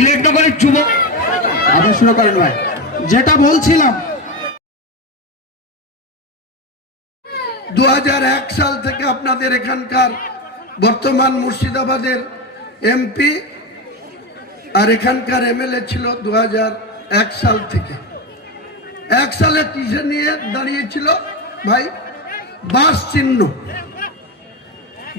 Electronic যুবক আবার শুরু করেন ভাই। যেটা বলছিলাম দু হাজার এক সাল থেকে আপনাদের এখানকার বর্তমান মুর্শিদাবাদের এমপি আর এখানকার এমএলএ ছিল দু হাজার এক সাল থেকে। এক সালে কিসে নিয়ে দাঁড়িয়েছিল ভাই? বাস চিহ্ন।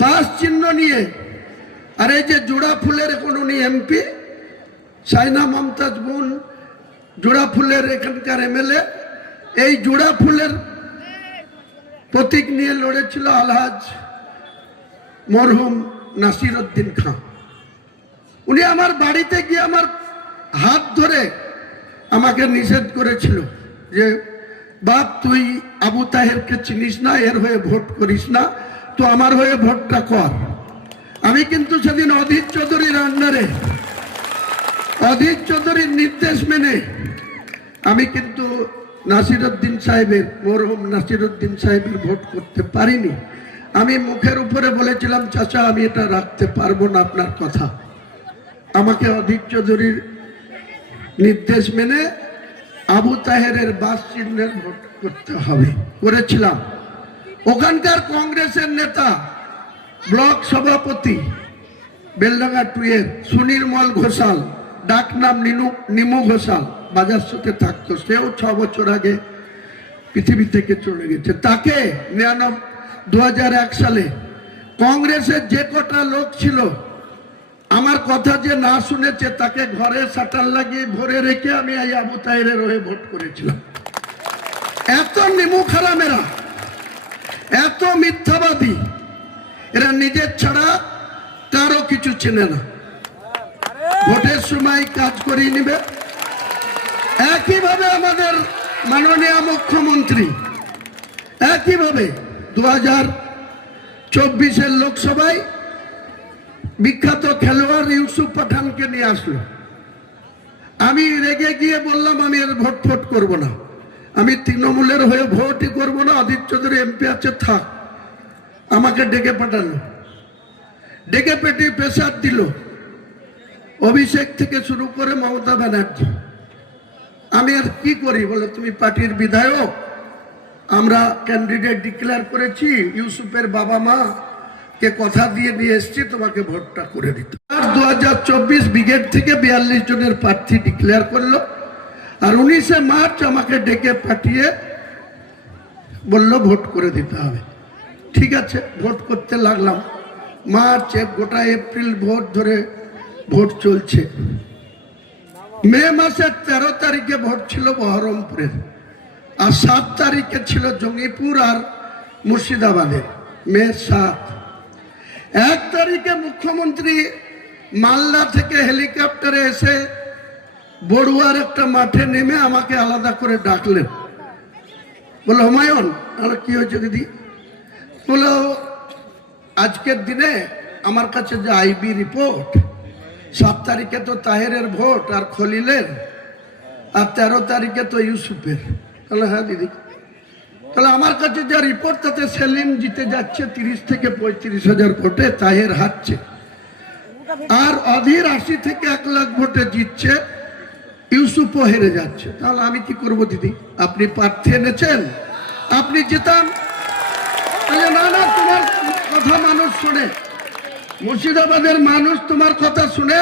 বাস চিহ্ন নিয়ে। আর এই যে জোড়া ফুলের এখন এমপি সাইনা মমতাজ বোন, জোড়া ফুলের এখানকার এমএলএ। এই জোড়া ফুলের প্রতীক নিয়ে লড়েছিল আলহাজ মরহুম নাসির উদ্দিন খান উনি আমার বাড়িতে গিয়ে আমার হাত ধরে আমাকে নিষেধ করেছিল যে, বাপ, তুই আবু তাহেরকে চিনিস না, এর হয়ে ভোট করিস না, তো আমার হয়ে ভোটটা কর। আমি কিন্তু সেদিন অধীর চৌধুরীর আন্ডারে অধীর চৌধুরীর নির্দেশ মেনে আমি কিন্তু নাসিরুদ্দিন সাহেবের, মরহুম নাসিরুদ্দিন সাহেবের ভোট করতে পারিনি। আমি মুখের উপরে বলেছিলাম, চাচা, আমি এটা রাখতে পারব না আপনার কথা। আমাকে অধীর চৌধুরীর নির্দেশ মেনে আবু তাহেরের বাস চিহ্নের ভোট করতে হবে করেছিলাম। ওখানকার কংগ্রেসের নেতা, ব্লক সভাপতি, বেলডাঙ্গা টুয়ের সুনির্মল ঘোষাল ডাক নাম নিনু, নিমু ঘোষাল, বাজার সাথে থাকতো। সেও ছ বছর আগে পৃথিবী থেকে চলে গেছে। তাকে নিরানব দু সালে কংগ্রেসের যে কটা লোক ছিল, আমার কথা যে না শুনেছে, তাকে ঘরে শাটার লাগিয়ে ভরে রেখে আমি এই আবু তাহেরের হয়ে ভোট করেছিলাম। এত নিমু খারামেরা এত মিথ্যাবাদী, এরা নিজের ছাড়া কারও কিছু চেনে না। ভোটের সময় কাজ করিয়ে নিবে। একইভাবে আমাদের মাননীয় মুখ্যমন্ত্রী, একইভাবে দু হাজার চব্বিশের লোকসভায় বিখ্যাত খেলোয়াড় ইউসুফ পাঠানকে নিয়ে আসলো। আমি রেগে গিয়ে বললাম, আমি এর ভোট ফোট করব না। আমি তৃণমূলের হয়ে ভোটই করব না অধীর চৌধুরী এমপি আছে, থাক। আমাকে ডেকে পাঠালো। ডেকে পেটে প্রেসার দিল। অভিষেক থেকে শুরু করে মমতা ব্যানার্জি। আমি আর কি করি বলে তুমি পার্টির বিধায়ক? আমরা ক্যান্ডিডেট ডিক্লেয়ার করেছি, ইউসুফের বাবা মা কে কথা দিয়ে নিয়ে এসছি, তোমাকে ভোটটা করে দিত। আর দু হাজার চব্বিশ ব্রিগেড থেকে বিয়াল্লিশ জনের প্রার্থী ডিক্লেয়ার করল। আর উনিশে মার্চ আমাকে ডেকে পাঠিয়ে বলল ভোট করে দিতে হবে। ঠিক আছে, ভোট করতে লাগলাম। মার্চ গোটা এপ্রিল ভোট ধরে ভোট চলছে। মে মাসের তেরো তারিখে ভোট ছিল বহরমপুরের। আর সাত তারিখে ছিল জঙ্গিপুর আর মুর্শিদাবাদের। মে সাত। এক তারিখে মুখ্যমন্ত্রী মালদা থেকে হেলিকপ্টারে এসে বড়ুয়ার একটা মাঠে নেমে আমাকে আলাদা করে ডাকলেন। বলে হুমায়ুন আর কি হয়েছে দিদি? বলো আজকের দিনে আমার কাছে যে আইবি রিপোর্ট সাত তারিখে তো তাহেরের ভোট আর খলিলের আর তেরো তারিখে তো ইউসুফের। তাহলে হ্যাঁ দিদি। তাহলে আমার কাছে যা রিপোর্ট তাতে সেলিম জিতে যাচ্ছে তিরিশ থেকে পঁয়ত্রিশ হাজার ভোটে তাহের হারছে। আর অধীর আশি থেকে এক লাখ ভোটে জিতছে ইউসুফও হেরে যাচ্ছে। তাহলে আমি কি করব দিদি? আপনি প্রার্থী এনেছেন? আপনি যেতাম বলে, না না তোমার কথা মানুষ শুনে। মুর্শিদাবাদের মানুষ তোমার কথা শুনে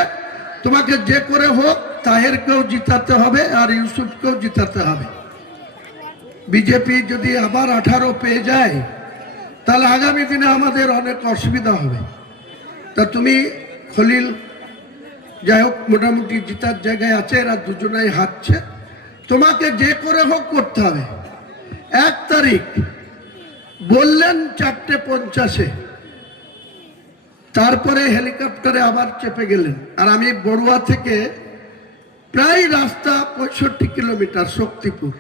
তোমাকে যে করে হোক, তাহেরকেও জিতাতে হবে আর ইউসুফকেও জিতাতে হবে। বিজেপি যদি আবার আঠারো পেয়ে যায়, তাহলে আগামী দিনে আমাদের অনেক অসুবিধা হবে। তা তুমি খলিল, যাই হোক, মোটামুটি জিতার জায়গায় আছে, এরা দুজনাই হাঁটছে। তোমাকে যে করে হোক করতে হবে। এক তারিখ, বললেন চারটে পঞ্চাশে। তারপরে হেলিকপ্টারে আবার চেপে গেলেন। আর আমি বড়ুয়া থেকে প্রায় রাস্তা পঁয়ষট্টি কিলোমিটার শক্তিপুর।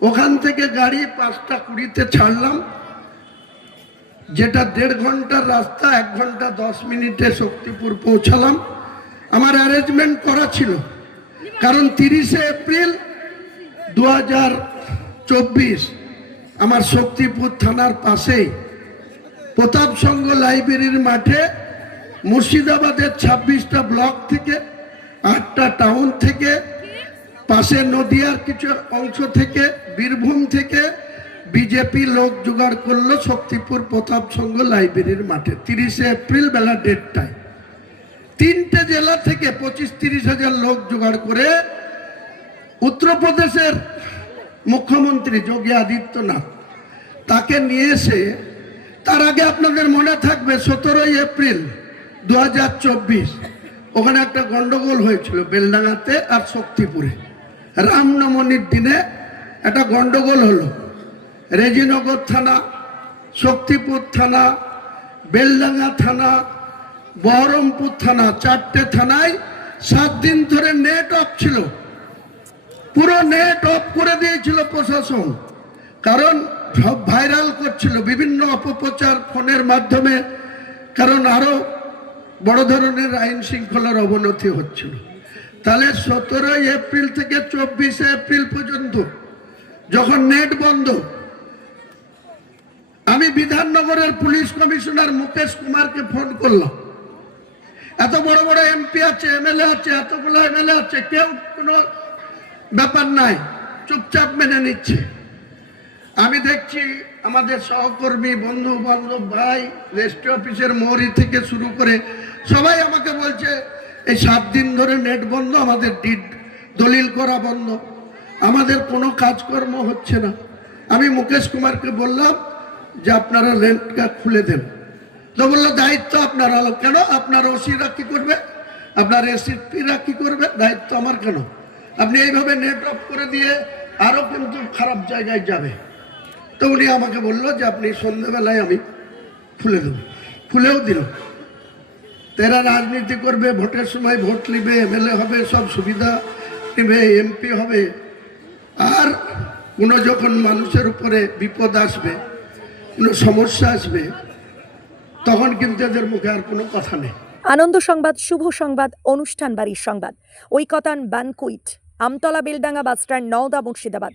ওখান থেকে গাড়ি পাঁচটা কুড়িতে ছাড়লাম। যেটা দেড় ঘণ্টার রাস্তা, এক ঘণ্টা দশ মিনিটে শক্তিপুর পৌঁছালাম। আমার অ্যারেঞ্জমেন্ট করা ছিল। কারণ তিরিশে এপ্রিল দু আমার শক্তিপুর থানার পাশেই প্রতাপ সংঘ লাইব্রেরির মাঠে মুর্শিদাবাদের ছাব্বিশটা ব্লক থেকে আটটা টাউন থেকে, পাশে নদিয়ার কিছু অংশ থেকে, বীরভূম থেকে বিজেপি লোক জোগাড় করল শক্তিপুর প্রতাপ সংঘ লাইব্রেরির মাঠে, তিরিশে এপ্রিল বেলা দেড়টায়। তিনটে জেলা থেকে পঁচিশ তিরিশ হাজার লোক জোগাড় করে উত্তরপ্রদেশের মুখ্যমন্ত্রী যোগী আদিত্যনাথ তাকে নিয়ে এসে তার আগে আপনাদের মনে থাকবে সতেরোই এপ্রিল দু হাজার চব্বিশ। ওখানে একটা গন্ডগোল হয়েছিল বেলডাঙ্গাতে আর শক্তিপুরে। রামনবমীর দিনে একটা গন্ডগোল হলো। রেজিনগর থানা, শক্তিপুর থানা, বেলডাঙ্গা থানা, বহরমপুর থানা, চারটে থানায় সাত দিন ধরে নেট অফ ছিল। পুরো নেট অফ করে দিয়েছিল প্রশাসন। কারণ ভাইরাল করছিল বিভিন্ন অপপ্রচার ফোনের মাধ্যমে, কারণ আরও বড় ধরনের আইন শৃঙ্খলার অবনতি হচ্ছিল। তাহলে সতেরোই এপ্রিল থেকে চব্বিশে এপ্রিল পর্যন্ত যখন নেট বন্ধ, আমি বিধাননগরের পুলিশ কমিশনার মুকেশ কুমারকে ফোন করলাম। এত বড় বড় এমপি আছে, এমএলএ আছে, এতগুলো এমএলএ আছে, কেউ কোনো ব্যাপার নাই, চুপচাপ মেনে নিচ্ছে। আমি দেখছি আমাদের সহকর্মী, বন্ধু, বান্ধব, ভাই রেজিস্ট্রি অফিসের মোহরি থেকে শুরু করে সবাই আমাকে বলছে, এই সাত দিন ধরে নেট বন্ধ, আমাদের ডিড, দলিল করা বন্ধ। আমাদের কোনো কাজকর্ম হচ্ছে না। আমি মুকেশ কুমারকে বললাম যে, আপনারা লেনটা খুলে দেন। তো বলল, দায়িত্ব আপনার হলো কেন? আপনার ওসিরা কী করবে? আপনার এসিপিরা কী করবে? দায়িত্ব আমার কেন? আপনি এইভাবে নেট অফ করে দিয়ে আরও কিন্তু খারাপ জায়গায় যাবে। তো উনি আমাকে বলল যে আপনি সন্ধ্যেবেলায় আমি খুলে দেবো। খুলেও দিল। তেরা রাজনীতি করবে, ভোটের সময় ভোট নিবে, এমএলএ হবে, সব সুবিধা নেবে, এমপি হবে। আর কোনো যখন মানুষের উপরে বিপদ আসবে, কোনো সমস্যা আসবে, তখন কিন্তু এদের মুখে আর কোনো কথা নেই। আনন্দ সংবাদ, শুভ সংবাদ, অনুষ্ঠান বাড়ির সংবাদ। Oikotan banquet, Amtala Beldanga bus stand Nawda Murshidabad.